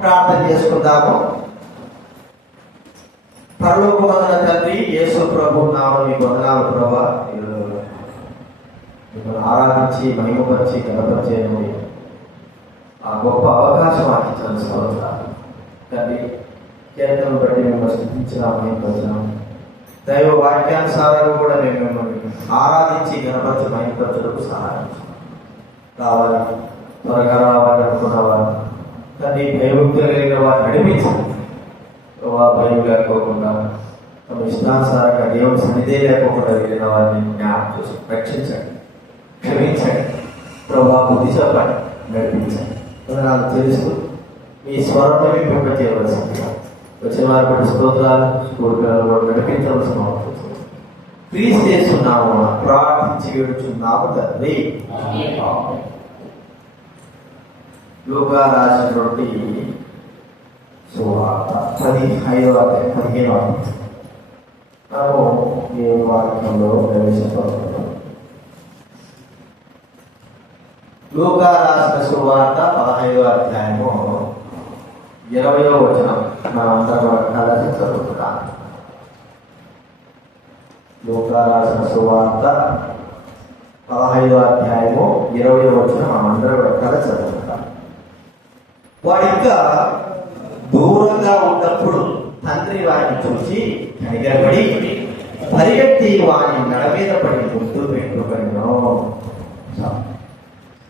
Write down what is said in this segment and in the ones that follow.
ప్రార్థన చేసుకుందాము. పరలోకమందున తండ్రి, యేసు ప్రభు నామమున మీకు వందనాలు ప్రభువా. మిమ్మల్ని ఆరాధించి మహిమపరిచి గణపరిచేయడం ఆ గొప్ప అవకాశం మాకు ఇచ్చిన స్తోత్రాలు తండ్రి. కీర్తనను బట్టి మిమ్మల్ని స్తుతించిన మహిమపరిచాం. దైవ వాక్యానుసారంగా కూడా మేము మిమ్మల్ని ఆరాధించి గణపరిచి మహిమపరచడానికి సహాయం రావాలి. త్వరగా రావాలి అనుకున్నవారు తండ్రి, భయభక్తులు కలిగిన వారిని నడిపించండి. భయం లేకోకుండా తమ ఇష్టానుసారంగా దేవుని సన్నిధి లేకోకుండా వెళ్ళిన వారిని జ్ఞాపకం చేసి రక్షించండి, క్షమించండి. ప్రభా బుద్ధి చెప్పండి, నడిపించండి. నాకు తెలుసు మీ స్వరంలో పెంప చేయవలసింది. వచ్చిన వారి బట్టి స్తోత్రాలు, స్కూల్ పిల్లలు కూడా నడిపించవలసిన ప్లీజ్ చేస్తున్నాము, ప్రార్థించి వేడుచున్నాము తండ్రి. లూకా రాసినటువంటి సువార్త 15వ మనము ఈ వాక్యంలో ప్రవేశిస్తున్నాము. లూకా రాసిన సువార్త 15వ అధ్యాయము 20వ వచనం మనందరం కలిసి చదువుతున్నాం. లూకా రాసిన సువార్త 15వ అధ్యాయము 20వ వచనం మనందరం కలిసి చదువుతున్నాం. వాడు ఇంకా దూరంగా ఉన్నప్పుడు తండ్రి వారిని చూసి కనిగరపడి పరిగెత్తి వాని నడ మీద పడి ముద్దు పెట్టుకొనెను.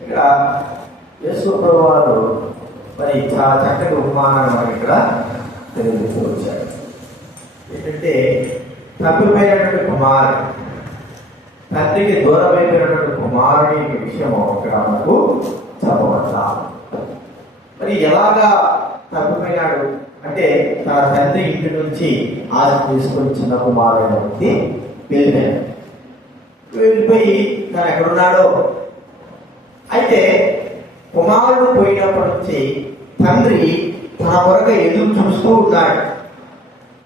ఇక యేసు ప్రభువారు మరి చాలా చక్కటి ఉపమానాన్ని మనకి ఇక్కడ తెలియజేస్తూ వచ్చాడు. ఏంటంటే తప్పిపోయినటువంటి కుమారుడు, తండ్రికి దూరం అయిపోయినటువంటి కుమారుడి విషయము ఇక్కడ మనకు చెప్పవచ్చా. మరి ఎలాగా తప్పిపోయినాడు అంటే తన తండ్రి ఇంటి నుంచి ఆశ తీసుకొని చిన్న కుమారుడు వ్యక్తి వెళ్ళిపోయి తను ఎక్కడున్నాడో. అయితే కుమారుడు పోయినప్పటి నుంచి తండ్రి తన కొరకు ఎదురు చూస్తూ ఉన్నాడు.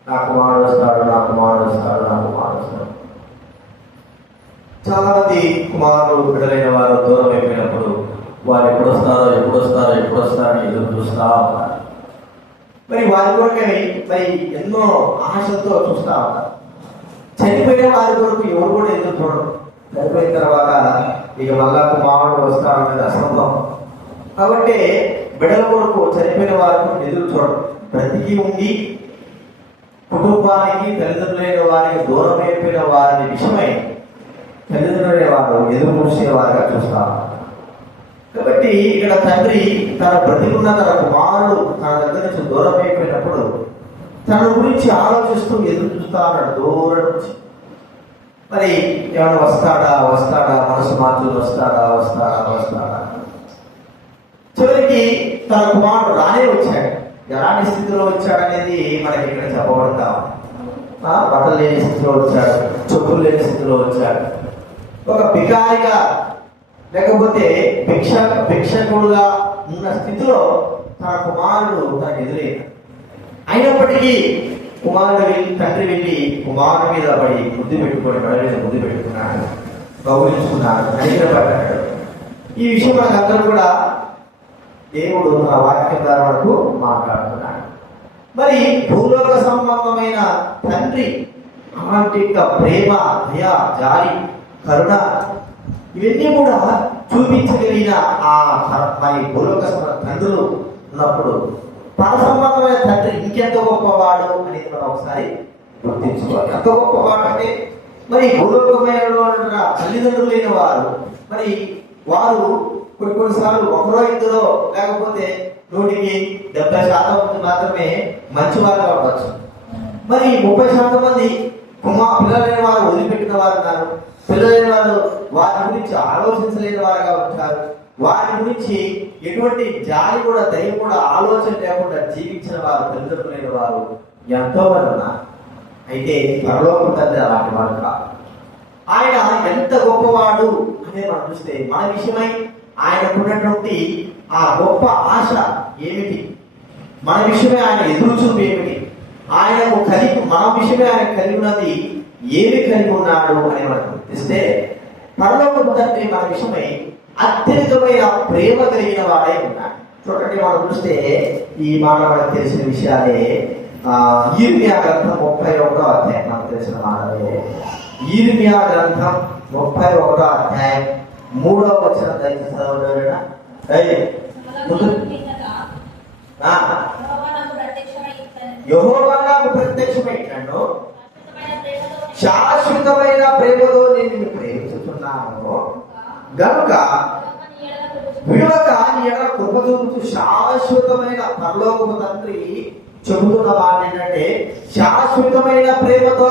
నా కుమారుడు వస్తాడు, నా కుమారుడు వస్తాడు, నా కుమారుడు వస్తాడు. చాలా మంది కుమారుడు బిడ్డలైన వారు దూరం అయిపోయినప్పుడు వారు ఎప్పుడు వస్తారో ఎదురు చూస్తా ఉన్నారు. మరి వారి కొరకే మరి ఎన్నో ఆశలతో చూస్తా ఉన్నారు. చనిపోయిన వారి కొరకు ఎవరు కూడా ఎదురు చూడరు. చనిపోయిన తర్వాత ఇక మళ్ళా కుమారుడు వస్తాడన్నది అసంభవం. కాబట్టి బిడ్డల కొరకు చనిపోయిన వారి కొరకు ఎదురు చూడరు. బ్రతికి ఉండి కుటుంబానికి తల్లిదండ్రులైన వారికి దూరం అయిపోయిన వారిని విషయమై తల్లిదండ్రులైన వారు ఎదురు చూసే వారిగా చూస్తారు. కాబట్టి ఇక్కడ తండ్రి తన బ్రతికున్న తన కుమారుడు తన దగ్గర నుంచి దూరం అయిపోయినప్పుడు తన గురించి ఆలోచిస్తూ ఎదురు చూస్తా ఉన్నాడు దూరం నుంచి. మరి ఏమైనా వస్తాడా మనసు మార్చులు వస్తాడా. చివరికి తన కుమారుడు రానే వచ్చాడు. ఎలాంటి స్థితిలో వచ్చాడనేది మనకి ఇక్కడ చెప్పబడతా. బట్టలు లేని స్థితిలో వచ్చాడు, చెప్పులు లేని స్థితిలో వచ్చాడు, ఒక బికారిగా లేకపోతే భిక్షకుడుగా ఉన్న స్థితిలో తన కుమారుడు తనకు ఎదురైనాడు. అయినప్పటికీ తండ్రి వెళ్ళి కుమారుడు మీద పడి ముద్దు పెట్టుకొని మెడ మీద ముద్దు పెట్టుకున్నాడు, గౌరవించుకున్నాడు, కనికరపడ్డాడు. ఈ విషయం మనకందరూ కూడా దేవుడు తన వాక్యం ద్వారా మనకు మాట్లాడుతున్నాడు. మరి భూలోక సంబంధమైన తండ్రి అలాంటి ప్రేమ, దయ, జాలి, కరుణ ఇవన్నీ కూడా చూపించగలిగిన మరి భూలోక తండ్రులు ఉన్నప్పుడు పర సంబంధమైన తండ్రి ఇంకెంత గొప్పవాడు అనేది మనం ఒకసారి గుర్తించుకోవాలి. ఎంత గొప్పవాడు అంటే మరి భూలోకమైన తల్లిదండ్రులు లేని వారు మరి వారు కొన్నిసార్లు ఒకరో ఇద్దరో లేకపోతే 100% మాత్రమే మంచివారుగా ఉండవచ్చు. మరి 30% మంది పిల్లలైన వారు వదిలిపెట్టిన వారు ఉన్నారు. పిల్లలైన వారు వారి గురించి ఆలోచించలేని వారుగా ఉంటారు. వారి గురించి ఎటువంటి జాలి కూడా దయ కూడా ఆలోచన లేకుండా జీవించిన వారు తల్లిదండ్రులైన వారు ఎంతో మంది ఉన్నారు. అయితే పరలోకం తండ్రి అలాంటి వాడు కాదు. ఆయన ఎంత గొప్పవాడు అనేది మనం చూస్తే మన విషయమై ఆయనకున్నటువంటి ఆ గొప్ప ఆశ ఏమిటి, మన విషయమే ఆయన ఎదురు చూపు ఏమిటి, ఆయనకు మన విషయమే ఆయన కలిగి ఉన్నది ఏమి కలిగి ఉన్నాడు అని మనం గుర్తిస్తే పరలోకపు తండ్రి మన విషయమై అత్యధికమైన ప్రేమ కలిగిన వాడే ఉన్నాడు. చూడండి, మనం చూస్తే ఈ మాట మనకు తెలిసిన విషయాలే. యిర్మీయా గ్రంథం 31వ అధ్యాయం మనకు తెలిసిన మాటలే. యిర్మీయా గ్రంథం 31వ అధ్యాయం 3వ వచనం దయచేసి చదవగలరా? యెహోవా నాకు ప్రత్యక్షమైనను శాశ్వతమైన ప్రేమతో నేను నిన్ను ప్రేమిస్తున్నాను గనుక విడవక నీ ఎడల కృప చూపుతూ శాశ్వతమైన పరలోకపు తండ్రి చెబుతున్న మాట ఏంటంటే శాశ్వతమైన ప్రేమతో.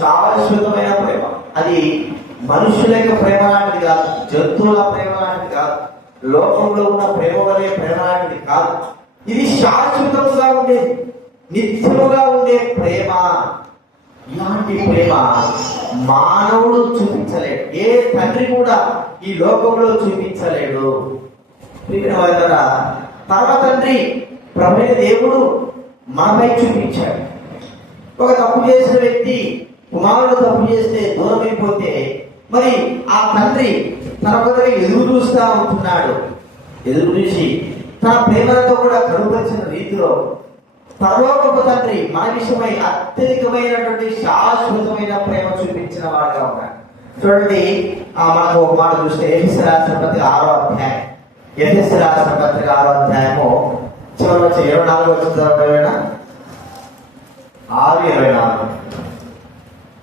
శాశ్వతమైన ప్రేమ అది మనుషుల యొక్క ప్రేమ లాంటిది కాదు, జంతువుల ప్రేమ లాంటిది కాదు, లోకంలో ఉన్న ప్రేమ వలె ప్రేమ లాంటిది కాదు. ఇది శాశ్వతముగా ఉండేది, నిత్యముగా ఉండే ప్రేమ. ఇలాంటి ప్రేమ మానవుడు చూపించలేడు, ఏ తండ్రి కూడా ఈ లోకంలో చూపించలేడు. పరమ తండ్రి ప్రభువైన దేవుడు మనపై చూపించాడు. ఒక తప్పు చేసిన వ్యక్తి కుమారుడు తప్పు చేస్తే దూరం అయిపోతే మరి ఆ తండ్రి తన కొరకు ఎదురు చూస్తూ ఉంటున్నాడు. ఎదురు చూసి తన ప్రేమలతో కూడా కనుపరిచిన రీతిలో పరలోకపు తండ్రి మన విషయమై అత్యధికమైనటువంటి శాశ్వతమైన ప్రేమ చూపించిన వాడుగా ఉన్నాడు. చూడండి, మనకు ఒక మాట చూస్తే ఎఫెసీయులకు రాసిన పత్రిక 6వ అధ్యాయం, ఎఫెసీయులకు రాసిన పత్రిక 6వ అధ్యాయము చివరిలో 24 వచ్చిన 6:24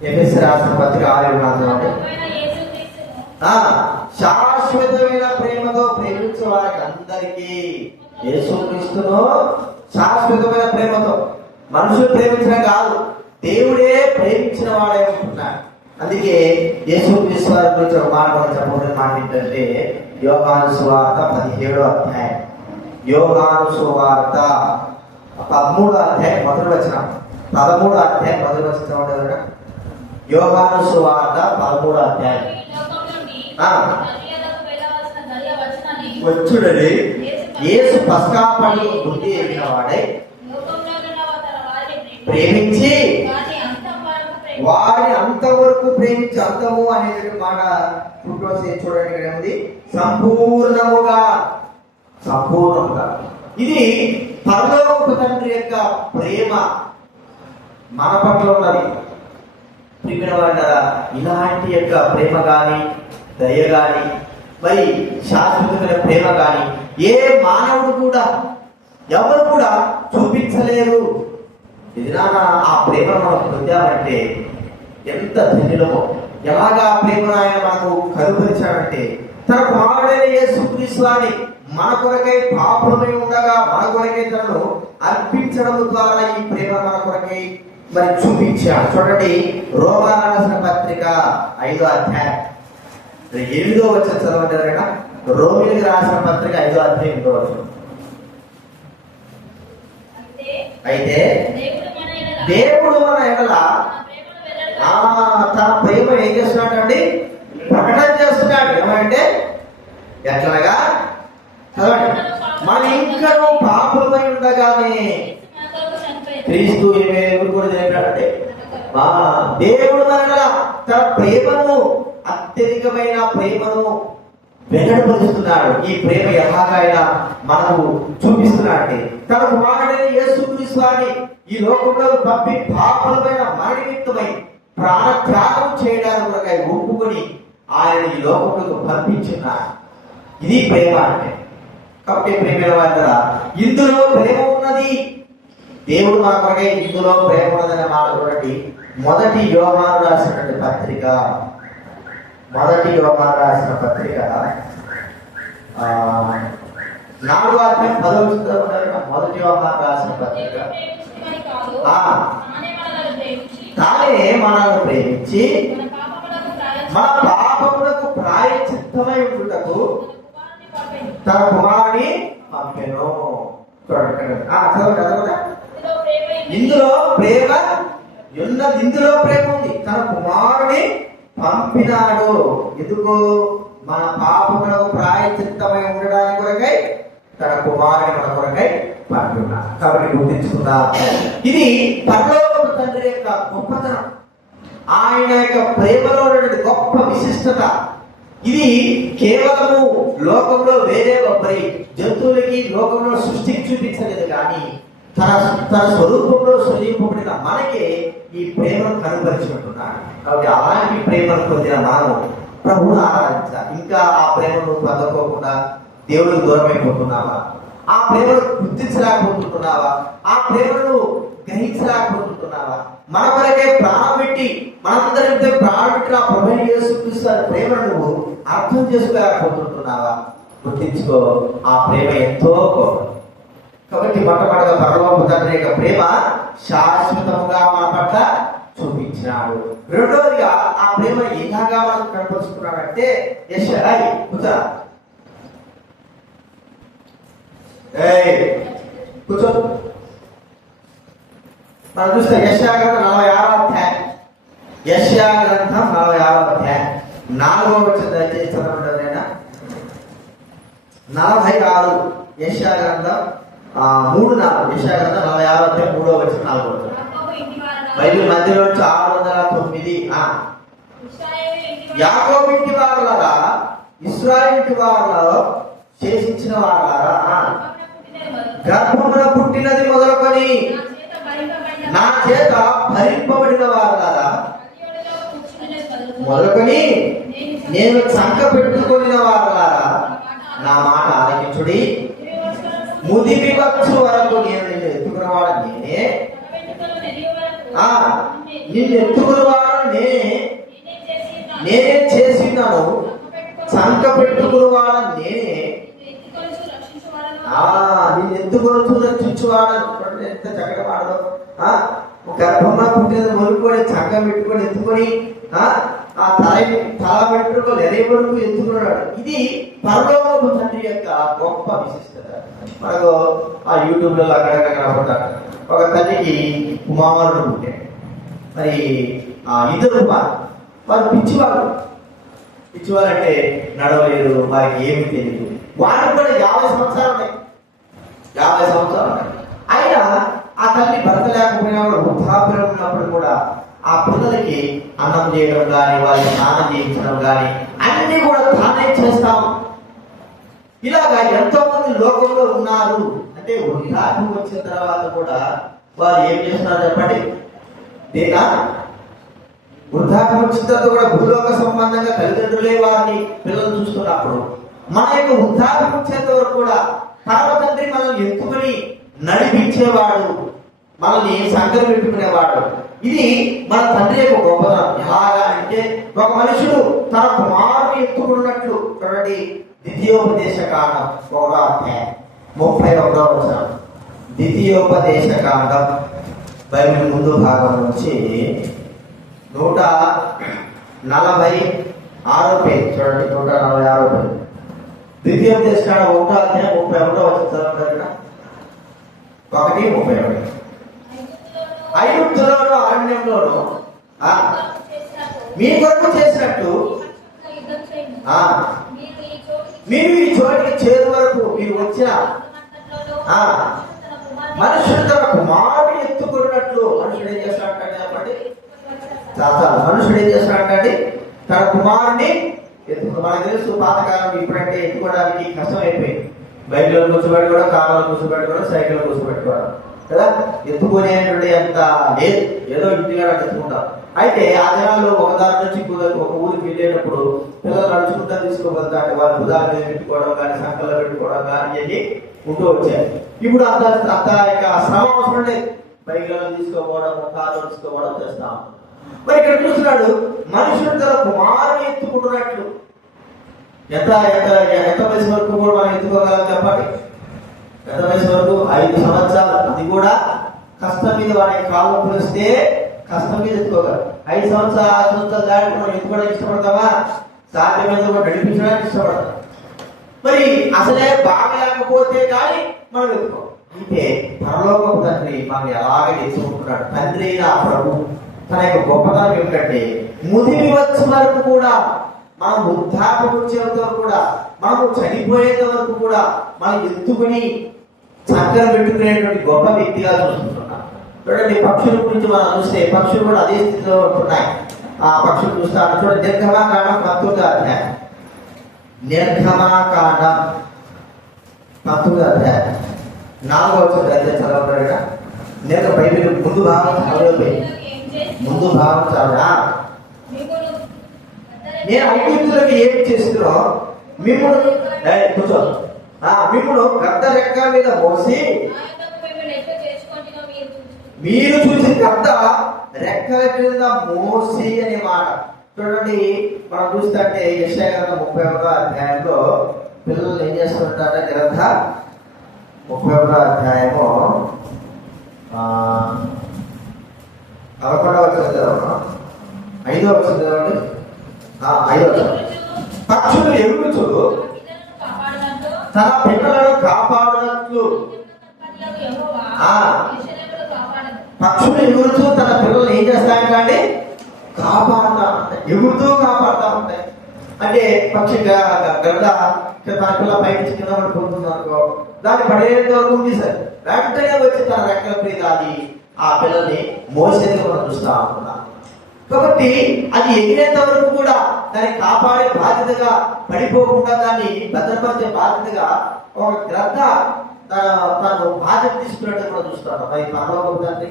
ఎఫెసీయులకు రాసిన పత్రిక 6:24 శాశ్వతమైన ప్రేమతో ప్రేమించే వారికి అందరికీ యేసుక్రీస్తును శాశ్వతమైన ప్రేమతో మనుషులు ప్రేమించడం కాదు, దేవుడే ప్రేమించిన వాడే ఉంటున్నాడు. అందుకే యేసుక్రీస్తు వారి గురించి ఒక మాట చెప్పబడిన మాట ఏంటంటే యోహాను సువార్త 17వ అధ్యాయం, యోహాను సువార్త 13వ అధ్యాయం మొదటి వచనం, 13వ అధ్యాయం మొదటి వచనం ఉండదు. యోహాను సువార్త 13వ అధ్యాయం వచ్చుడని యేసు పస్కా పండుగ బుద్ధి ఎరిగిన వాడై ప్రేమించి వారి అంతవరకు ప్రేమించి, అంతము అనేటువంటి మాట చూడండి ఇక్కడ ఉంది, సంపూర్ణముగా. ఇది పరలోకపు తండ్రి యొక్క ప్రేమ మన పట్ల ఉన్నది. ఇలాంటి యొక్క ప్రేమ కానీ దయ కానీ మరి శాశ్వతమైన ప్రేమ కానీ ఏ మానవుడు కూడా ఎవరు కూడా చూపించలేరు. ఇది ఆ ప్రేమను మనం పొందామంటే ఎంత ధన్యులమో. ఎలాగా ఆ ప్రేమను ఆయన మనకు కనుపరిచాడంటే తన కుమారుడైన యేసుక్రీస్తు వారిని మన కొరకై పాపులమై ఉండగా మన కొరకై తనను అర్పించడం ద్వారా ఈ ప్రేమ మన కొరకై మరి చూపించాడు. చూడండి, రోమా రాసిన పత్రిక 5వ అధ్యాయం 8వ వచనం చదవంటారా? రోమిలకు రాసిన పత్రిక 5వ అధ్యాయం 8వ వచనం. అయితే దేవుడు మన ఎడల తన ప్రేమ ఏం చేస్తున్నాడు అండి? ప్రకటన చేస్తున్నాడు. ఏమంటే ఎట్లనగా చదవండి, మన ఇంకా పాపులమై ఉండగానే క్రీస్తు కూడా చెప్పాడంటే దేవుడు మన తన ప్రేమను అత్యధికమైన ప్రేమను వెల్లడిపరుస్తున్నాడు. ఈ ప్రేమ ఎలాగైనా మనకు చూపిస్తున్నాడు. తన కుమారుడైన యేసుక్రీస్తు వారిని ఈ లోకంలో పంపి పాపలమైన మన నిమిత్తమై ప్రాణత్యాగం చేయడానికి కొరకై ఒప్పుకొని ఆయన ఈ లోకంలో పంపించున్నాడు. ఇది ప్రేమ అంటే. కాబట్టి ప్రేమ ద్వారా ఇందులో ప్రేమ ఉన్నది. దేవుడు మన కొరకై ఇందులో ప్రేమ ఉన్నదనే మాట చూడండి. మొదటి యోహాను రాసినటువంటి పత్రిక, మొదటి యోహాను రాసిన పత్రిక 4:10 మొదటి యోహాను రాసిన పత్రిక. తానే మనల్ని ప్రేమించి మన పాపములకు ప్రాయశ్చిత్తమై ఉండుటకు తన కుమారుని పంపెను. ఇందులో ప్రేమ ఉన్నది, ఇందులో ప్రేమ ఉంది. తన కుమారుని పంపినాడు. ఎందుకు? మన పాపములకు ప్రాయశ్చిత్తమై ఉండడానికి కొరకై తన కుమారుని మన కొరకై పంపినాడు. కాబట్టి గుర్తించుకుందా, ఇది పరలోకపు తండ్రి యొక్క గొప్పతనం, ఆయన యొక్క ప్రేమలో గొప్ప విశిష్టత. ఇది కేవలము లోకంలో వేరే మరి జంతువులకి లోకంలో సృష్టికి చూపించలేదు, కానీ తన స్వరూపంలో సృజింపబడిన మనకే ఈ ప్రేమను కనుపరిచినట్టున్నాడు. కాబట్టి అలాంటి ప్రేమను పొందిన మనం ప్రభువును ఆరాధించాలి. ఇంకా ఆ ప్రేమను పొందకోకుండా దేవుడికి దూరం అయిపోతున్నావా? ఆ ప్రేమను గుర్తించలేకపోతున్నావా? ఆ ప్రేమను గ్రహించలేకపోతున్నావా? మన వరకే ప్రాణం పెట్టి మనందరికీ ప్రాణం పెట్టిన ప్రభువుని యేసుక్రీస్తు ప్రేమను నువ్వు అర్థం చేసుకోలేకపోతున్నావా? గుర్తించుకో, ఆ ప్రేమ ఎంతో గొప్ప. కాబట్టి మొట్టమొదటిగా పరలోకపు తండ్రి యొక్క ప్రేమ శాశ్వతముగా మన పట్ల చూపించినాడు. రెండవదిగా ఆ ప్రేమ ఎలాగా మనం కనపరుచుకున్నాడంటే కూర్చో. మనం చూస్తే యెషయా గ్రంథం 46వ అధ్యాయం, యెషయా గ్రంథం 46వ అధ్యాయం 4వ వచనం దయచేసి చదవండి. 46 యెషయా గ్రంథం 3:4 యెషయా గ్రంథం 46వ అధ్యాయం 3వ వచనం 4వ వచనం. బైబిల్ మధ్యలో 609. యాకోబు ఇంటి వారులారా, ఇశ్రాయేలు ఇంటి వారులలో శేషించిన వారులారా, గర్భమున పుట్టినది మొదలుకొని నా చేత భరింపబడిన వారులారా మొదలుకొని నేను చంక పెట్టుకుని వారులారా నా మాట ఆలకించుడి. ముదిమి వచ్చు వరకు నేను నిన్ను ఎత్తుకున్నవాడు నేనే, నిన్ను ఎత్తుకున్నవాడు నేనే చేసినాను, చంక పెట్టుకున్నవాడు నేనే, నిన్ను ఎత్తుకొని రక్షించువాడు. ఎంత చక్కగా వాడదు. గర్భంలో పుట్టినది మొదలుకొని చంక పెట్టుకొని ఎత్తుకొని ఆ తల పెట్టుకొని ఎరే వరకు ఎత్తుకున్నాడు. ఇది పరలోకపు తండ్రి యొక్క గొప్ప విశిష్టత. మనకు ఆ యూట్యూబ్ లో అక్కడక్కడ కనపడతారు. ఒక తల్లికి కుమారుడు పుట్టాడు. మరి ఇద్దరు వారు పిచ్చివారు అంటే నడవలేరు, వారికి ఏమి తెలియదు. వారికి కూడా 50 సంవత్సరాలు ఉన్నాయి. 50 సంవత్సరాలు ఉన్నాయి. అయినా ఆ తల్లి భర్త లేకపోయినా కూడా వృద్ధాప్యం ఉన్నప్పుడు కూడా ఆ పిల్లలకి అన్నం చేయడం కానీ, వారికి స్నానం చేయించడం కానీ అన్ని కూడా తానే చేస్తాం. ఇలాగా ఎంతో మంది లోకంలో ఉన్నారు. అంటే వృద్ధాప్యం వచ్చిన తర్వాత కూడా వారు ఏం చేస్తున్నారు చెప్పండి? వృద్ధాప్యం వచ్చిన తర్వాత కూడా భూలోక సంబంధంగా తల్లిదండ్రులే వారిని పిల్లలు చూస్తున్నప్పుడు మన యొక్క వృద్ధాప్యం వచ్చేంత వరకు కూడా పరమ తండ్రి మనల్ని ఎత్తుకొని నడిపించేవాడు, మనల్ని సంకరం పెట్టుకునేవాడు. ఇది మన తండ్రి యొక్క గొప్పతనం. ఎలాగా అంటే ఒక మనుషుడు తన కుమారుని ఎత్తుకున్నట్లు చూడండి. ద్వితీయోపదేశ కాండం 1వ అధ్యాయం 31వ వచనం. ద్వితీయోపదేశ కాండం బైబిల్ ముందు భాగం నుంచి 146వ పేజ్ చూడండి. 146వ పేజ్ ద్వితీయోపదేశ కాండం 1వ అధ్యాయం 31వ వచనం. 1:31 ఐగుప్తులోను అరణ్యంలోను మీ కొరకు చేసినట్టు మీరు ఈ చోటికి చేరు వరకు మీరు వచ్చిన మనుషుడు తన కుమారుడు ఎత్తుకున్నట్లు. మనుషుడు ఏం చేస్తాడంటే చెప్పండి, మనుషుడు ఏం చేస్తాడంటే తన కుమారుడిని ఎత్తుకు. మనకు తెలుసు పాతకాలం ఇప్పుడంటే ఎత్తుకోవడానికి కష్టమైపోయింది. బైక్లో కూర్చోబెట్టుకోవడం, కార్లో కూర్చోబెట్టుకోవడం, సైకిల్లో కూర్చోబెట్టుకోవడం కదా. ఎత్తుకునేటువంటి అంత లేదు, ఏదో ఇంటిగా ఎత్తుకుంటాం. అయితే ఆ దినాల్లో ఒక దారి నుంచి ఒక ఊరికి వెళ్ళేటప్పుడు పిల్లలు నడుచుకుంటా తీసుకోగలుగుతా అంటే వాళ్ళు భుజాల మీద పెట్టుకోవడం కానీ, సంకల్లో పెట్టుకోవడం కానీ ఇవన్నీ ఉంటూ వచ్చాయి. ఇప్పుడు అంత యొక్క శ్రమ అవసరం లేదు. బైక్లలో తీసుకోపోవడం, కార్లో తీసుకోవడం చేస్తాం. మరి ఇక్కడ చూస్తున్నాడు, మనుషుడు తన కుమారుని ఎత్తుకుంటున్నట్లు. ఎంత ఎంత ఎంత వయసు వరకు కూడా మనం ఎత్తుకోగలం చెప్పండి? ఎంత వయసు వరకు? 5 సంవత్సరాలు. అది కూడా కష్టం మీద వాడి కాళ్ళు పిలిస్తే కష్టం మీద ఎత్తుకోగలం. 5 సంవత్సరాలు 6 సంవత్సరాలు దాటి మనం ఎత్తుకోవడానికి ఇష్టపడతామా? సాధ్యమైన కూడా నడిపించడానికి ఇష్టపడతాం. మరి అసలే బాగా లేకపోతే కానీ మనం ఎత్తుకోం. అయితే పరలోకపు తండ్రి మనం ఎలాగ ఎత్తుకుంటున్నాడు. తండ్రి నా ప్రభు తన యొక్క గొప్పతనం ఏమిటంటే, ముదిమి వచ్చే వరకు కూడా, మనం వృద్ధాప్యం వచ్చేంత వరకు కూడా, మనము చనిపోయేంత వరకు కూడా మనం ఎత్తుకుని చక్కర పెట్టుకునేటువంటి గొప్ప వ్యక్తిగా చూస్తున్నాం. చూడండి, పక్షుల గురించి మనం చూస్తే పక్షులు కూడా అదే స్థితిలో ఉంటున్నాయి. ఆ పక్షులు చూస్తాను చూడండి. నిర్గమాకాండం 19వ అధ్యాయం. నిర్గమాకాండం 19వ అధ్యాయం 4వ వచనం చదవబడిన బైబిల్ ముందు భాగం చదవబోయి ముందు భాగం చదవడా. నేను ఐగుప్తులకు ఏం చేస్తున్నా మిమ్మల్ని కూర్చో, మిమ్మల్ని గద్ద రెక్క మీద మోసి, మీరు చూసి గద్ద రెక్కల కింద మోసి అనే మాట చూడండి. మనం చూస్తుంటే యెషయా 31వ అధ్యాయంలో పిల్లలు ఏం చేస్తుంటారంటే, గ్రంథ 31వ అధ్యాయము 11వ వచనం చదవడం, 5వ వచనం చదవండి. 5వ వచనం. పక్షులు ఎగురుచు తన పిల్లలను కాపాడినట్లు, పక్షులు ఎగురుతూ తన పిల్లలు ఏం చేస్తాయంటే కాపాడుతా ఉంటాయి, ఎగురుతూ కాపాడుతూ ఉంటాయి. అంటే పక్షి గడ్డ తన పిల్ల పైకి కింద పడిపోతుంది అనుకో, దాన్ని పడేంత వరకు ఉంది సార్, వెంటనే వచ్చి తన రెక్కల మీద అది ఆ పిల్లల్ని మోసేందుకు మనం చూస్తా ఉంటున్నాం. కాబట్టి అది ఎగిరేంత వరకు కూడా దాన్ని కాపాడే బాధ్యతగా, పడిపోకుండా దాన్ని భద్రపరిచే బాధ్యతగా ఒక గ్రద్ద తను బాధ్యత తీసుకున్నట్టు కూడా చూస్తాను. మరి పరలోకపు తండ్రి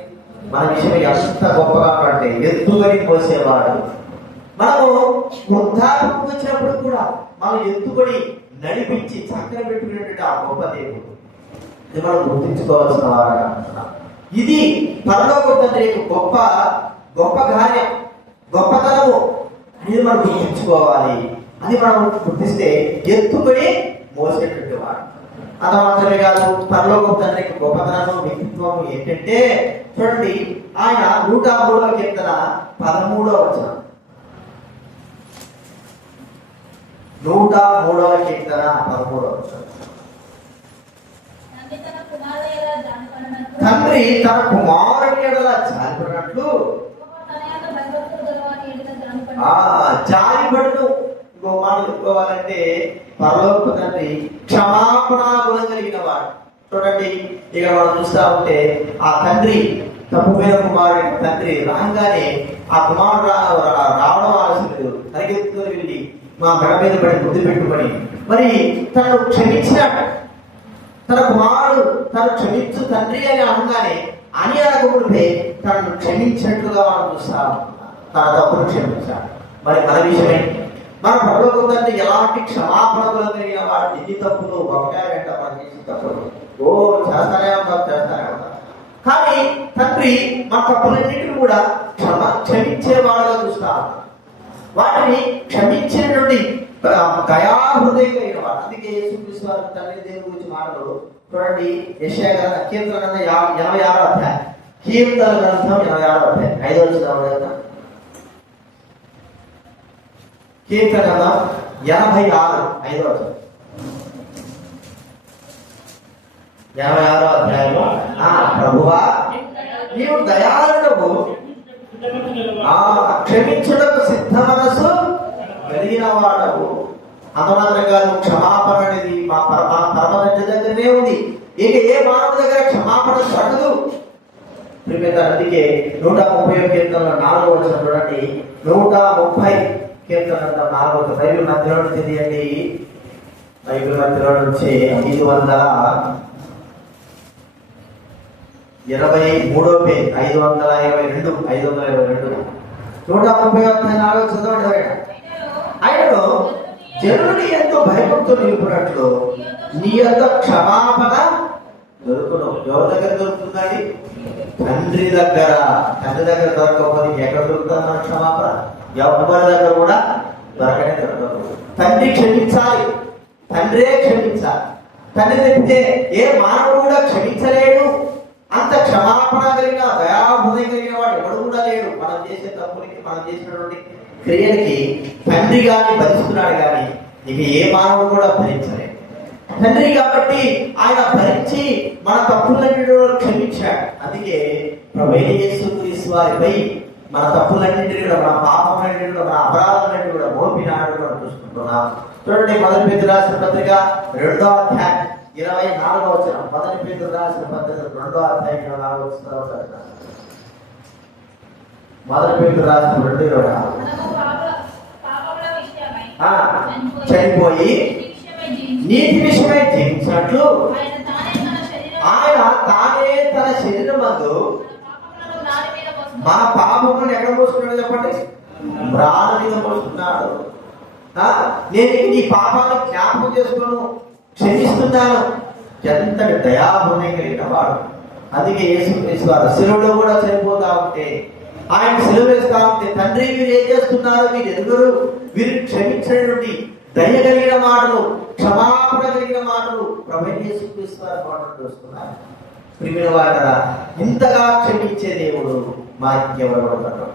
మన విషయం ఎంత గొప్పగా అంటే ఎత్తుకొని మోసేవాడు. మనము వృద్ధాప్యం వచ్చినప్పుడు కూడా మనం ఎత్తుకొని నడిపించి చక్కర పెట్టుకునేటువంటి ఆ గొప్ప దేవుడు, ఇది మనం గుర్తించుకోవాల్సిన వారుగా. ఇది పరలోకపు తండ్రి యొక్క గొప్ప గొప్ప కార్యం, గొప్పతనము అనేది మనం గుర్తించుకోవాలి. అది మనం గుర్తిస్తే ఎత్తుకొని మోసేటువంటి వాడు. అంత మాత్రమే కాదు, పరలోకపు తండ్రి యొక్క గొప్పతనము, వ్యక్తిత్వము ఏంటంటే చూడండి, ఆయన 103వ కీర్తన 13వ వచనం. 103వ కీర్తన 13వ వచనం. తండ్రి తన కుమారుని ఎడల జాలిపడినట్లు జాలిపడును. ఇంకో మాట చెప్పుకోవాలంటే పరలోకపు తండ్రి క్షమాపణ గుణం కలిగిన వాడు. చూడండి, ఇక్కడ మనం చూస్తా ఉంటే ఆ తండ్రి తప్పుపోయిన కుమారుడి తండ్రి రాగానే ఆ కుమారుడు రావడం ఆలస్యం, పరిగెత్తుకొని వెళ్ళి మా మెడ మీద పడి ముద్దు పెట్టుకొని మరి తనను క్షమించినాడు. తన కుమారుడు తను క్షమించు తండ్రి అని అనగానే అని అనకముందే తనను క్షమించినట్లుగా మనం చూస్తాం. తన తప్పును క్షమించాడు. మరి మన విషయమే, మన పరలోకపు తండ్రి ఎలాంటి క్షమాపణలు కలిగిన వాడు. ఎన్ని తప్పులు ఒకటే వెంట మనం చేసిన తప్పులు చేస్తానే ఉంటాం. కానీ తండ్రి మన తప్పులన్నింటినీ కూడా క్షమించేవాడుగా చూస్తాం. వాటిని క్షమించేటువంటి దయాహృదయం కలిగిన వాడు. అందుకే యేసుక్రీస్తు వారు తండ్రి దేవుని గురించి మాటలు చూడండి. యెషయా కీర్తన గ్రంథం 86వ అధ్యాయం. కీర్తన గ్రంథం 86వ అధ్యాయం 5వ వచనం. కీర్తన గ్రంథం 86 5వ వచనం. 86వ అధ్యాయంలో ప్రభువా నీవు దయాళుడవు, క్షమించుటకు సిద్ధ మనసు కలిగిన వాడవు. అంతమాత్రం కాదు, క్షమాపణ అనేది మా పరమ దగ్గరనే ఉంది. ఇక ఏ మానవ దగ్గర క్షమాపణ దొరకదు. అందుకే 130వ కీర్తనలో 4వ వచనం చూడండి. 130 కీర్తన 4వ వచనం. బైబిల్ మధ్యలో నుంచి తీయండి. బైబిల్ మధ్యలో నుంచి 523వ పేజ్ 522 130వ చదవండి. ఆయనను జనుని ఎంతో భయభక్తులు నిలుపునట్లు నీ యొక్క క్షమాపణ దొరుకును. ఎవరి దగ్గర దొరుకుతుందండి? తండ్రి దగ్గర. తండ్రి దగ్గర దొరకకపోతే ఎక్కడ దొరుకుతుంది మన క్షమాపణ? ఎవరి దగ్గర కూడా దొరకనే దొరకదు. తండ్రి క్షమించాలి, తండ్రే క్షమించాలి. తండ్రి చెప్తే ఏ మానవుడు కూడా క్షమించలేడు. అంత క్షమాపణ కలిగిన దయాహృదయం కలిగిన వాడు ఎవడు కూడా లేడు. మనం చేసే తప్పులకి, మనం చేసినటువంటి క్రియలకి తండ్రి గాని భరిస్తున్నాడు కానీ ఇక ఏ మానవుడు కూడా భరించలేడు. తండ్రి కాబట్టి ఆయన భరించి మన తప్పులన్నిటి కూడా క్షమించాడు. అందుకే ప్రభువైన యేసుక్రీస్తు వారిపై మన తప్పులన్నింటినీ కూడా, మన పాపములన్నింటినీ కూడా, మన అపరాధాలన్నింటినీ కూడా మోపినాడు కూడా చూసుకుంటున్నాం. చూడండి, మొదటి పేతురు రాసిన పత్రిక 2వ అధ్యాయం 24వ వచనం. మొదటి పేతురు రాసిన పత్రిక 2వ అధ్యాయం 24వ వచనం. మొదటి పేతురు రాసిన 2:24 చనిపోయి నీతి విషయమై జీవించినట్లు ఆయన తానే తన శరీరమందు మన పాపములను ఎక్కడ పోసుకున్నాడు చెప్పండి? మ్రాణ మీద పోసుకున్నాడు. నేను నీ పాపాన్ని జ్ఞాపకం చేసుకుని క్షమిస్తున్నాను. ఎంతటి దయాభూమి కలిగిన వాడు. అందుకే యేసుక్రీస్తు వారు శిలువలో కూడా చనిపోతా ఉంటే, ఆయన శిలువ వేస్తా ఉంటే, తండ్రి మీరు ఏం చేస్తున్నారు, మీరు ఎదురు, వీరు క్షమించినటువంటి దయ కలిగిన మాటలు, క్షమాపణ కలిగిన మాటలు ప్రభువైన యేసుక్రీస్తు వారి మాటలు చూస్తున్నారు. ప్రియమైన వారా, ఇంతగా క్షమించే దేవుడు మా ఇంకెవరు పడతారు.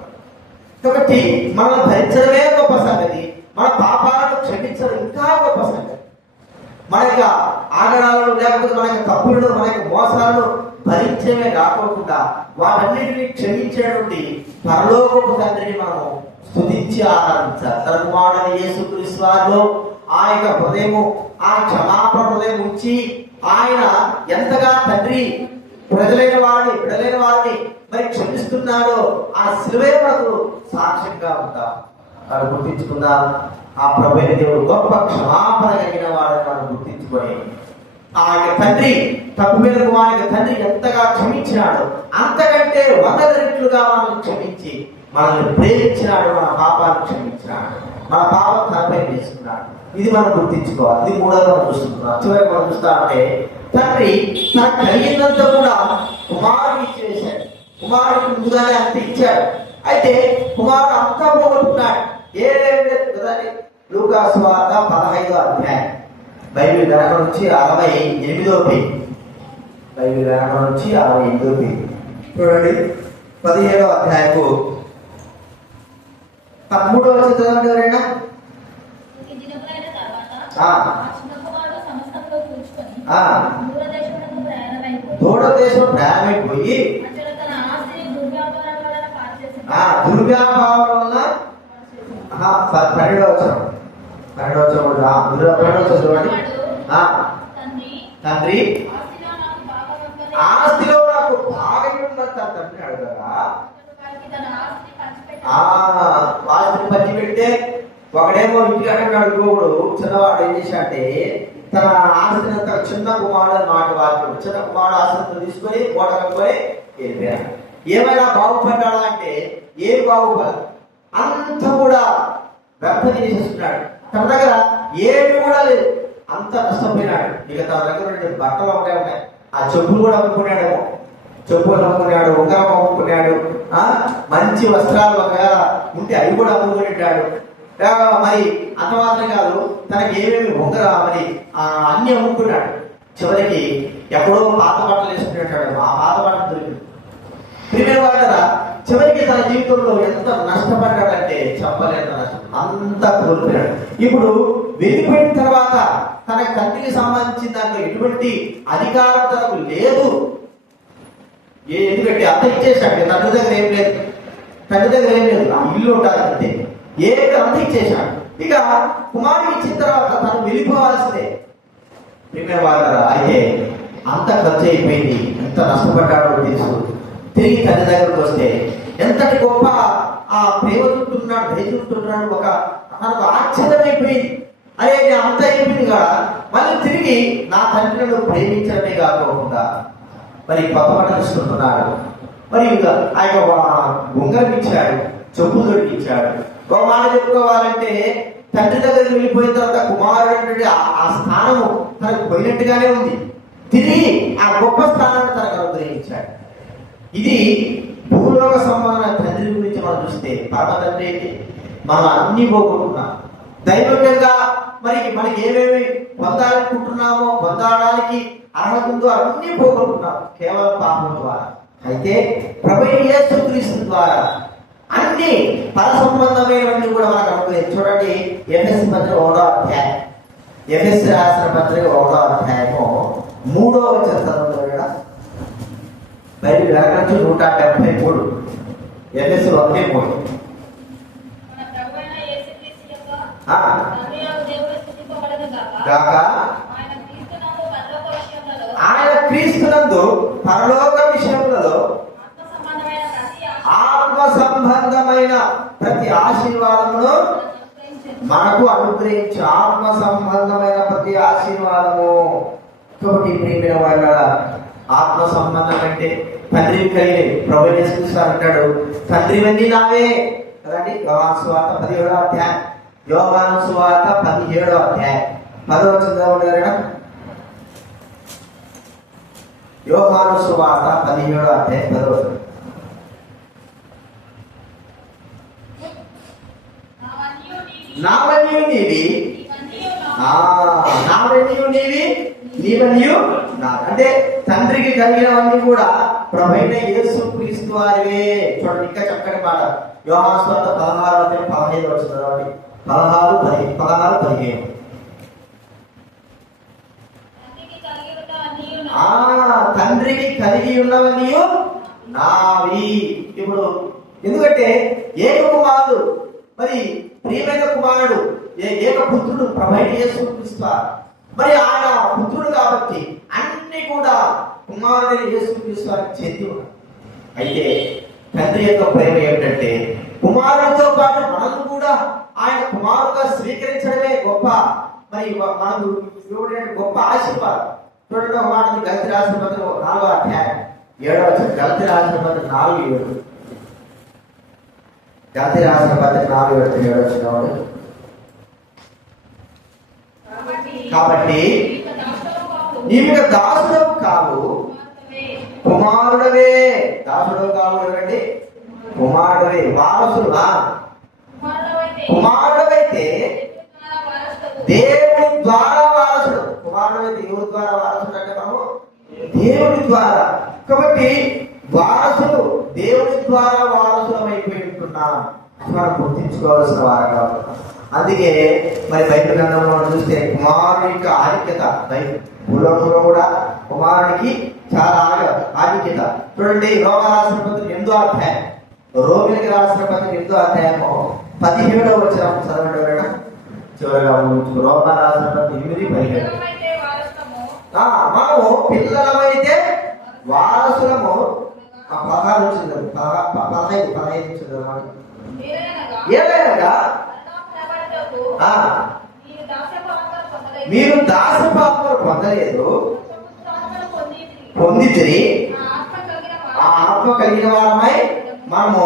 కాబట్టి మనం భరించడమే గొప్ప సంగతి, మన పాపాలను క్షమించడం ఇంకా గొప్ప సంగతి. మన యొక్క ఆగడాలను, లేకపోతే మన యొక్క తప్పులను, మన యొక్క మోసాలను భరించడమే కాకుండా వాటన్నిటిని క్షమించేటువంటి పరలోకపు తండ్రిని మనం స్తుతించి ఆరాధించాలి. తన కుమారుడైన యేసుక్రీస్తు వారిలో ఆ యొక్క హృదయము, ఆ క్షమాపణ హృదయం ఉంచి ఆయన ఎంతగా తండ్రి ప్రజలైన వారిని, బిడ్డలైన వారిని మరి క్షమిస్తున్నాడో ఆ శిలువే మనకు సాక్ష్యంగా ఉంటాం. అది గుర్తించుకుందాం. ఆ ప్రభువైన దేవుడు గొప్ప క్షమాపణ కలిగిన వాడని మనం గుర్తించుకొని ఆ యొక్క తండ్రి తప్పు మీద కుమారుని తండ్రి ఎంతగా క్షమించినాడు, అంతకంటే 100 రెట్లుగా మనల్ని క్షమించి మనల్ని ప్రేమించినాడు, మన పాపాలను క్షమించినాడు, మన పాపం తనపై తీసుకున్నాడు. ఇది మనం గుర్తించుకోవాలి. ఇది 3వ మనం చూస్తున్నాం. చివరికి మనం చూస్తామంటే తండ్రి తనకు కలిగినంత కూడా కుమారుడికి ఇచ్చేసాడు. కుమారుడికి ముందుగానే అంత ఇచ్చాడు. అయితే కుమారుడు అంతా పోగొట్టుకున్నాడు. లూకాసు వార్త 15వ అధ్యాయం బైబిల్ గ్రంథం నుంచి 68వ పేజీ. బైబిల్ గ్రంథం నుంచి 68వ పేజీ చూడండి. 17వ అధ్యాయము 13వ వచనం చదవండి ఎవరైనా. దూరదేశం ప్రయాణమైపోయి దుర్వ్యాపారం వల్ల 12వ వచనం చూడండి. తండ్రి ఆస్తిలో నాకు బాగా ఉన్నది తండ్రి అడగగా ఆస్తిని పంచి పెడితే ఒకడేమో ఇంటికి అడుగుకోడు. చిన్నవాడు ఏం చేశాడంటే తన ఆస్తిని చిన్న కుమారుడు మాట వాక్యం, చిన్న కుమారుడు ఆస్తిని తీసుకొని ఓట కట్టుకొని వెళ్ళిపోయాడు. ఏమైనా బాగుపడ్డాడా అంటే ఏం బాగుపడదు, అంత కూడా వ్యర్థం చేసేస్తున్నాడు. తన దగ్గర ఏమి కూడా లేదు, అంత నష్టపోయినాడు. ఇక తన దగ్గర బట్టలు ఉన్నాయి, ఆ చెప్పులు కూడా అమ్ముకున్నాడేమో, చెప్పులు అమ్ముకున్నాడు, ఉంగరం అమ్ముకున్నాడు, మంచి వస్త్రాలు ఒకవేళ ఉంటే అవి కూడా అమ్ముకునేటాడు. మరి అంత మాత్రం కాదు, తనకి ఏమేమి మరి అన్ని అమ్ముకున్నాడు. చివరికి ఎక్కడో పాత బట్టలు వేసుకునేటాడు. ఆ పాత బట్టలు దొరికింది. ప్రియమైన వాళ్ళరా, చివరికి తన జీవితంలో ఎంత నష్టపడ్డాడంటే చెప్పలేని నష్టం, అంత కోల్పోయాడు. ఇప్పుడు వెళ్ళిపోయిన తర్వాత తన తండ్రికి సంబంధించిన దాంట్లో ఎటువంటి అధికారం తనకు లేదు. ఎందుకంటే అంత ఇచ్చేసాడు. తండ్రి దగ్గర ఏం లేదు, తండ్రి దగ్గర ఏం లేదు, ఆ ఇల్లు ఉండాలి అంతే, అంత ఇచ్చేసాడు. ఇక కుమారుడికి ఇచ్చిన తర్వాత తను వెళ్ళిపోవాల్సిందే. ప్రియమైన వాళ్ళరా, అయితే అంత ఖర్చు అయిపోయింది, ఎంత నష్టపడ్డాడో తెలుసు. తిరిగి తండ్రి దగ్గరకు వస్తే ఎంతటి గొప్ప ఆ ప్రేమ చుంటున్నాడు, దయ చుంటున్నాడు. మనకు ఆశ్చర్యమైపోయింది. అరే అంత అయిపోయింది కదా, మళ్ళీ తిరిగి నా తండ్రిని ప్రేమించడమే కాకుండా మరి కొత్త బట్టలు ఇస్తుంటున్నాడు. మరి ఆయన ఉంగరం ఇచ్చాడు, చెప్పులు దొరికిచ్చాడు. ఒక మాట చెప్పుకోవాలంటే తండ్రి దగ్గరికి వెళ్ళిపోయిన తర్వాత కుమారుడు ఆ స్థానము తనకు పోయినట్టుగానే ఉంది. తిరిగి ఆ గొప్ప స్థానాన్ని తనకు అనుగ్రహించాడు. ఇది భూలోక సంబంధమైన తండ్రి గురించి మనం చూస్తే పరమ తండ్రి ఏంటి? మనం అన్ని పోగొట్టుకున్నాం. దైవికంగా మనకి ఏమేమి పొందాలనుకుంటున్నామో, పొందడానికి అర్హత ఉందో అన్ని పోగొట్టుకున్నాం కేవలం పాపం ద్వారా. అయితే ప్రభువైన యేసుక్రీస్తు ద్వారా అన్ని పర సంబంధమైనవన్నీ కూడా మనకు అనుగ్రహించాడు. చూడండి, ఎఫెసీ పత్రిక 1వ అధ్యాయం, ఎఫెసీ రాసిన పత్రిక 1వ అధ్యాయము 3వ వచనం బైబిల్ వ్యాకరించి 173, ఎఫెసీ 1:3. ఆయన క్రీస్తునందు పరలోక విషయములలో ఆత్మ సంబంధమైన ప్రతి ఆశీర్వాదమును మనకు అనుగ్రహించు. ఆత్మ సంబంధమైన ప్రతి ఆశీర్వాదము. కాబట్టి ప్రియమైన వాళ్ళ ఆత్మ సంబంధం అంటే తండ్రి కలిగి ప్రభువైన యేసుక్రీస్తు అంటాడు, తండ్రివన్నీ నావే కదండి. యోహాను సువార్త 17వ అధ్యాయం, యోహాను సువార్త 17వ అధ్యాయం 10వ వచనం. యోహాను సువార్త 17వ అధ్యాయం 10వ వచనం. నావన్నీ నీవి, నావన్నీ నీవి, నీవన్నీ నా. అంటే తండ్రికి కలిగినవన్నీ కూడా ప్రభువైన యేసుక్రీస్తు వారివే. చూడండి, ఇంకా చక్కటి మాట. యోహాను సువార్త 16వ అధ్యాయం 15వ వచనం. 16-15. తండ్రికి కలిగి ఉన్నవన్నీ నావి. ఇప్పుడు ఎందుకంటే ఏక కుమారుడు, మరి ప్రియమైన కుమారుడు, ఏక పుత్రుడు ప్రభువైన యేసుక్రీస్తు. మరి ఆయన పుత్రుడు కాబట్టి అన్ని కూడా కుమారుడైన యేసుక్రీస్తు వారికి చెంది ఉన్నాయి. అయితే తండ్రి యొక్క ప్రేమ ఏమిటంటే కుమారుడితో పాటు మనం కూడా ఆయన కుమారుడుగా స్వీకరించడమే గొప్ప, మరి మనకు గొప్ప ఆశీర్వాదం. చూడండి, ఒక మాట గలతీ రాసిన పత్రిక 4వ అధ్యాయం 7వ వచనం. గలతీ రాసిన పత్రిక 4:7. గలతీ రాసిన పత్రిక 4:7 వచనం. కాబట్టి నీవు దాసుడవు కావు, కుమారుడవే. దాసుడవు కావు ఎవరండి? కుమారుడవే. వారసుడా? కుమారుడవైతే దేవుని ద్వారా వారసుడు. కుమారుడైతే దేవుడి ద్వారా వారసుడు అంటే మనము దేవుడి ద్వారా. కాబట్టి వారసులు దేవుడి ద్వారా వారసులం అయిపోయి ఉంటున్నాం. మనం గుర్తించుకోవాల్సిన వారు కాబట్టి. అందుకే మరి బైబిల్ గ్రంథంలో మనం చూస్తే కుమారుని యొక్క ఆధిక్యత భూలోకంలో కూడా కుమారునికి చాలా ఆధిక్యత. చూడండి, రోమిలికి రాసిన పత్రిక 8వ అధ్యాయం, రోమిలికి రాసిన పత్రిక 8వ అధ్యాయము 17వ వచనం చదవండి. చివరిగా రోమిలికి రాసిన పత్రిక 8:17. మనము పిల్లలమైతే వారసులము. 16 వచ్చింది, 15 వచ్చింది. ఏదైనా మీరు దాసపాత్మను పొందలేదు, పొందితిరి. ఆ ఆత్మ కలిగిన వారమై మనము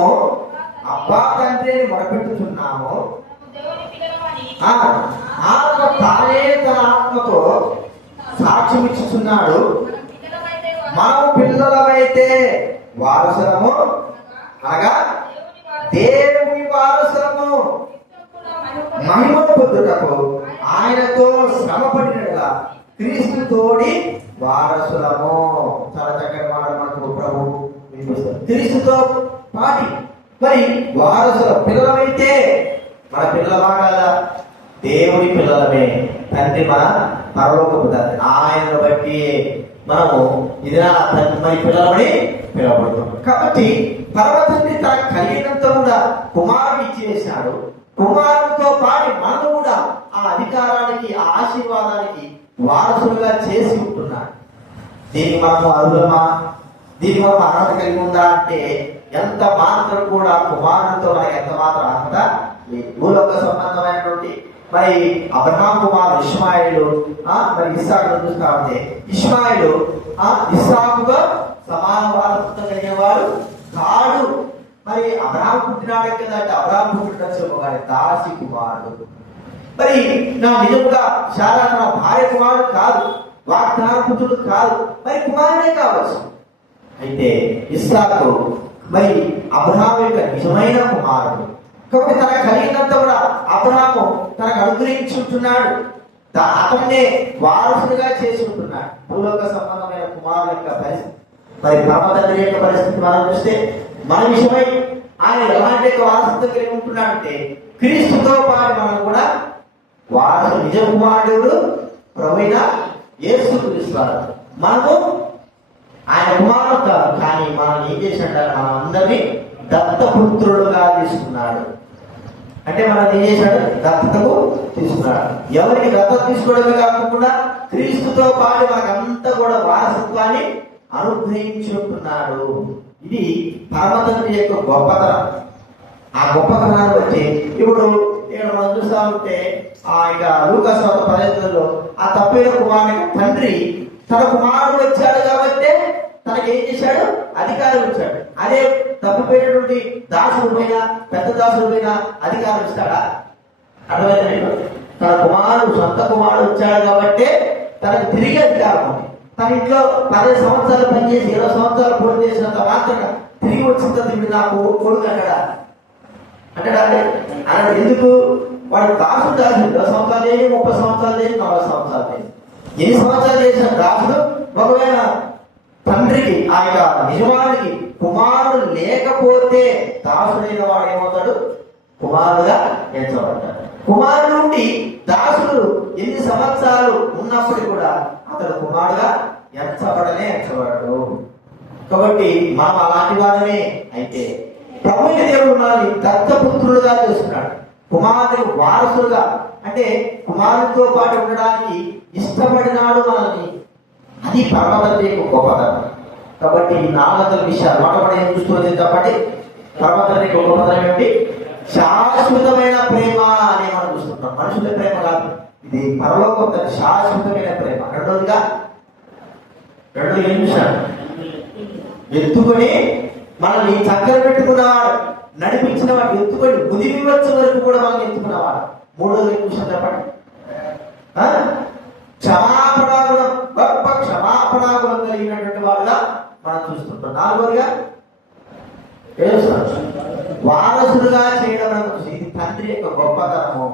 అబ్బా తండ్రి అని మొరపెట్టుచున్నాము. ఆత్మ తానే తన ఆత్మతో సాక్ష్యం ఇచ్చుచున్నాడు. మనము పిల్లలమైతే వారసులము, అనగా దేవుని వారసులము, మహిమను పొందుటకు ఆయనతో శ్రమపడినట్లుగా క్రీస్తు తోడి వారసులము. చాలా చక్కటి మాట మనకు ప్రభు వినిపిస్తారు. క్రీస్తుతో పాటి మరి వారసుల పిల్లలమైతే మన పిల్లలమా కదా? దేవుని పిల్లలమే. తండ్రి మన పరలోకపు తండ్రి. ఆయనను బట్టి మనము ఇది మరి పిల్లలమని పిలవబడుతున్నాం. కాబట్టి పరమ తండ్రి తనకు కలిగినంత కూడా కుమారుడు ఇచ్చేసాడు. కుమారుడితో పాటు మనం కూడా ఆ అధికారానికి, ఆ ఆశీర్వాదానికి వారసులుగా చేసి ఉంటున్నాడు. దీనికి మనము అర్హులమా? దీనికి మనం అర్హత కలిగి ఉందా అంటే ఎంత మాత్రం కూడా కుమారుడితో మనకి ఎంత మాత్రం అర్హత లేదు. భూలోక సంబంధమైనటువంటి మరి అబ్రహాం కుమారుడు ఇష్మాయిలు, మరి ఇస్సాకు చూస్తా ఉంటే ఇష్మాయిలు ఇస్సాకుగా సమాన వారసత్వం కలిగిన వాడు కాడు. మరి అబ్రహాం పుట్టినాడే కదా అంటే అబ్రహాం పుట్టినచ్చేమో కానీ దాసి కుమారుడు. మరి నా నిజముగా శారా తన భార్య కుమారుడు కాదు. వాగ్దాన పుత్రుడు కాదు, మరి కుమారుడే కావచ్చు. అయితే ఇస్సాకు మరి అబ్రహాము యొక్క నిజమైన కుమారుడు కాబట్టి తన కలిగినంత కూడా అబ్రహాము తనకు అనుగ్రహించుంటున్నాడు. అతన్నే వారసుడిగా చేసుకుంటున్నాడు. భూలోక సంబంధమైన కుమారుడు యొక్క పరిస్థితి, మరి పరమ తండ్రి యొక్క పరిస్థితి మనం చూస్తే మన విషయమై ఆయన ఎలాంటి యొక్క వారసత్వం కలిగి ఉంటున్నాడంటే క్రీస్తుతో పాటు మనం కూడా వారసు. నిజ కుమారుడు ప్రభువైన యేసుక్రీస్తు. మనము ఆయన కుమారుడు కాదు, కానీ మనం ఏం చేసినట్టు మనం అందరినీ దత్తపుత్రులుగా తీసుకున్నాడు. అంటే మనం ఏం చేశాడు? దత్తతకు తీసుకున్నాడు. ఎవరికి దత్తత తీసుకోవడమే కాకుండా క్రీస్తుతో పాటు మనకంతా కూడా వారసత్వాన్ని అనుగ్రహించుకుంటున్నాడు. ఇది పరమతండ్రి యొక్క గొప్పతనం. ఆ గొప్పతనాన్ని బట్టి ఇప్పుడు ఇక్కడ మనం చూస్తా ఉంటే ఇక లూకాసు 15లో ఆ తప్పైన కుమారుని తండ్రి తన కుమారుడు వచ్చాడు కాబట్టి తనకి ఏం చేశాడు? అధికారం ఇచ్చాడు. అదే తప్పిపోయినటువంటి దాసుడు పైన, పెద్ద దాసుడు పైన అధికారం ఇస్తాడా? అర్థమైందా? తన కుమారుడు, సొంత కుమారుడు వచ్చాడు కాబట్టి తనకు తిరిగి అధికారం ఉంది. తన ఇంట్లో 10 సంవత్సరాలు పనిచేసి 20 సంవత్సరాలు పూర్తి చేసినంత మాత్రంగా తిరిగి వచ్చిన తర్వాత నాకు కొడుకు అంటాడా అన్నాడు. ఎందుకు? వాడు దాసుడు 20 సంవత్సరాలు చేసి, 30 సంవత్సరాలు చేసి, 40 సంవత్సరాలు చేసి, ఎన్ని సంవత్సరాలు చేసిన దాసుడు ఒకవేళ తండ్రికి ఆ యొక్క యజమానికి కుమారుడు లేకపోతే దాసుడైన వాడు ఏమవుతాడు? కుమారుడుగా ఎంచబడతాడు. కుమారుడు నుండి దాసుడు ఎన్ని సంవత్సరాలు ఉన్నప్పటికీ కూడా అతడు కుమారుడుగా ఎంచబడడు. కాబట్టి మనం అలాంటి వారమే. అయితే ప్రభుత్వ దేవుడు మనల్ని దత్తపుత్రులుగా చేస్తున్నాడు. కుమారుడికి వారసులుగా, అంటే కుమారుడితో పాటు ఉండడానికి ఇష్టపడినాడు మనల్ని. అది పరమతండ్రి యొక్క గొప్పతనం. కాబట్టి ఈ 4 విషయాలు మొట్టమొదటి ఏం చూస్తుంది కాబట్టి పరమతండ్రి యొక్క గొప్పతనం ఏమిటి? శాశ్వతమైన ప్రేమ అని మనం చూస్తుంటాం. మనుషుల ప్రేమ కాదు, ఇది పరలోకం శాశ్వతమైన ప్రేమ. రెండోది ఏం చూశాడు? ఎత్తుకొని మనల్ని చక్కర పెట్టుకున్నవాడు, నడిపించిన వాడు, ఎత్తుకొని ముదిమి వచ్చే వరకు కూడా మనల్ని ఎత్తుకున్నవాడు. మూడోది ఏం చూసాం చెప్పండి? క్షమాపణాగుణం, గొప్ప క్షమాపణాగుణం కలిగినటువంటి వాళ్ళగా మనం చూస్తుంటాం. నాలుగోదిగా వారసులుగా చేయడం అనేది ఇది తండ్రి యొక్క గొప్పతనము,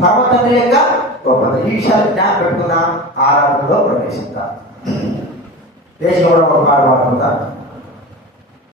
పరమ తండ్రి యొక్క గొప్పతనం. ఈ విషయాలు జ్ఞానం పెట్టుకున్నాం. ఆరాధనలో ప్రవేశిద్దాం. దేశంలో ఒక పాట పాడుకుందాం.